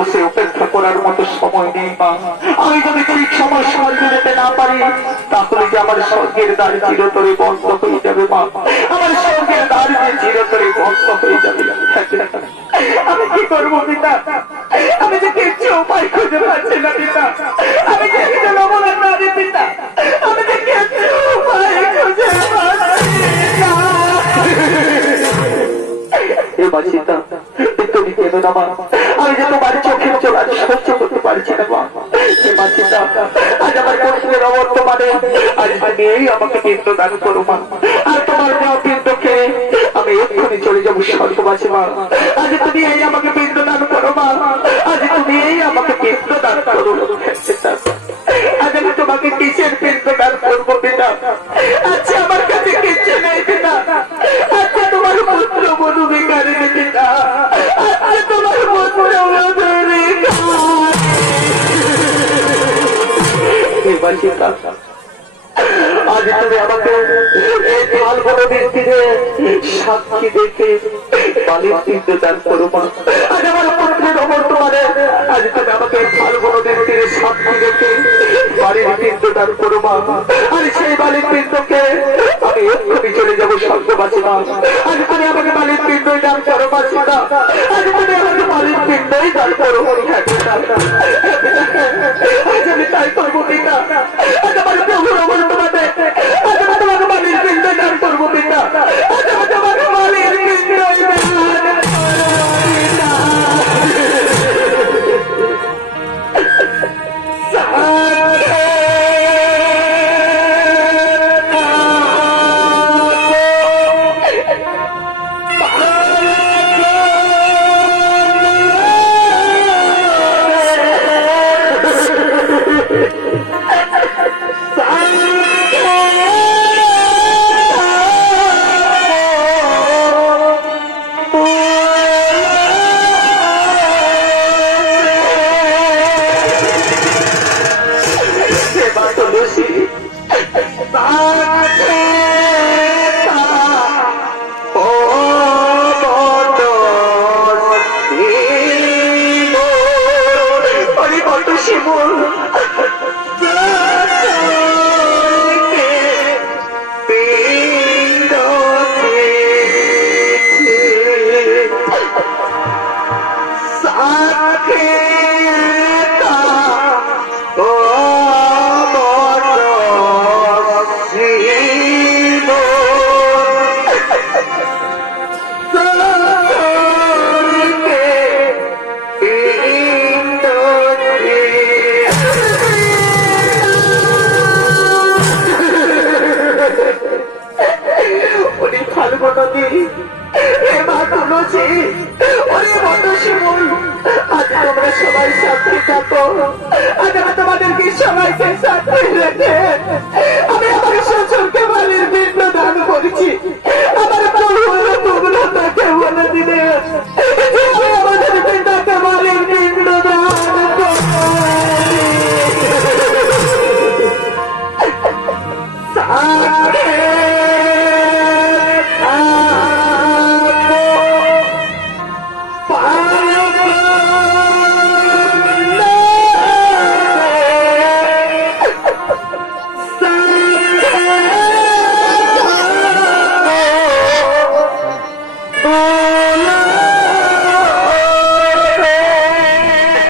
বসে অপেক্ষা করার মতো সময় নেই মা। আমি যদি ঠিক সময় সাহায্য দিতে না পারি তাহলে যে আমার স্বর্গের দ্বার চিরতরে বন্ধ হয়ে যাবে মা। আমার স্বর্গের দ্বার যে চিরতরে বন্ধ হয়ে যাবে। আমি কি করবো পিতা? আমি যে কিচ্ছু উপায় খুঁজে পাচ্ছি না পিতা। আমি যে কিছু লবণের না দিই পিতা। আমি যে কিচ্ছু উপায় খুঁজে পাচ্ছি না। আমি যে তোমার চোখের জল আজ সহ্য করতে পারছি না মা। আজ আমার কষ্টের অবর্তমানে আজ তুমি এই আমাকে পিণ্ড দান করো মা। আর তোমার দেওয়া পিণ্ডকে আমি এক্ষুনি চলে যাবো স্বর্গবাসী মা। আজ তুমি এই আমাকে পিণ্ড দান করো মা। আজ তুমি এই আমাকে পিণ্ড দান করো। আজ আমি তোমাকে কিসের পিণ্ড দান করবো পিতা? আচ্ছা আমার কাছে কিচ্ছু নেই পিতা। আচ্ছা তোমার পুত্র বধূ ভিখারিণী পিতা। আচ্ছা তোমার পুত্র আজ তুমি আমাকে এই ফাল্গুন নদীর তীরে সাক্ষী দেখে বালির পিণ্ড দান করো মা। আজ আমার পুত্রের অবর্তমানে আজ তুমি আমাকে ফাল্গুন নদীর তীরে সাক্ষী দেখে বালির পিণ্ড দান করো মা। আর সেই বালির পিণ্ডকে আমি এক্ষুনি চলে যাবো স্বর্গবাসী মা। আজ তুমি আমাকে বালির পিণ্ডই দান করো মা সীতা। আজ তুমি আমাকে বালির পিণ্ডই দান করো। আজ আমি তাই করবো পিতা। আজ আমার প্রভুর অবর্তমানে আজ আমি তোমাকে বালির পিণ্ডই দান করবো পিতা। আজ আমি তোমাকে বালির পিণ্ডই দান করবো পিতা। Oh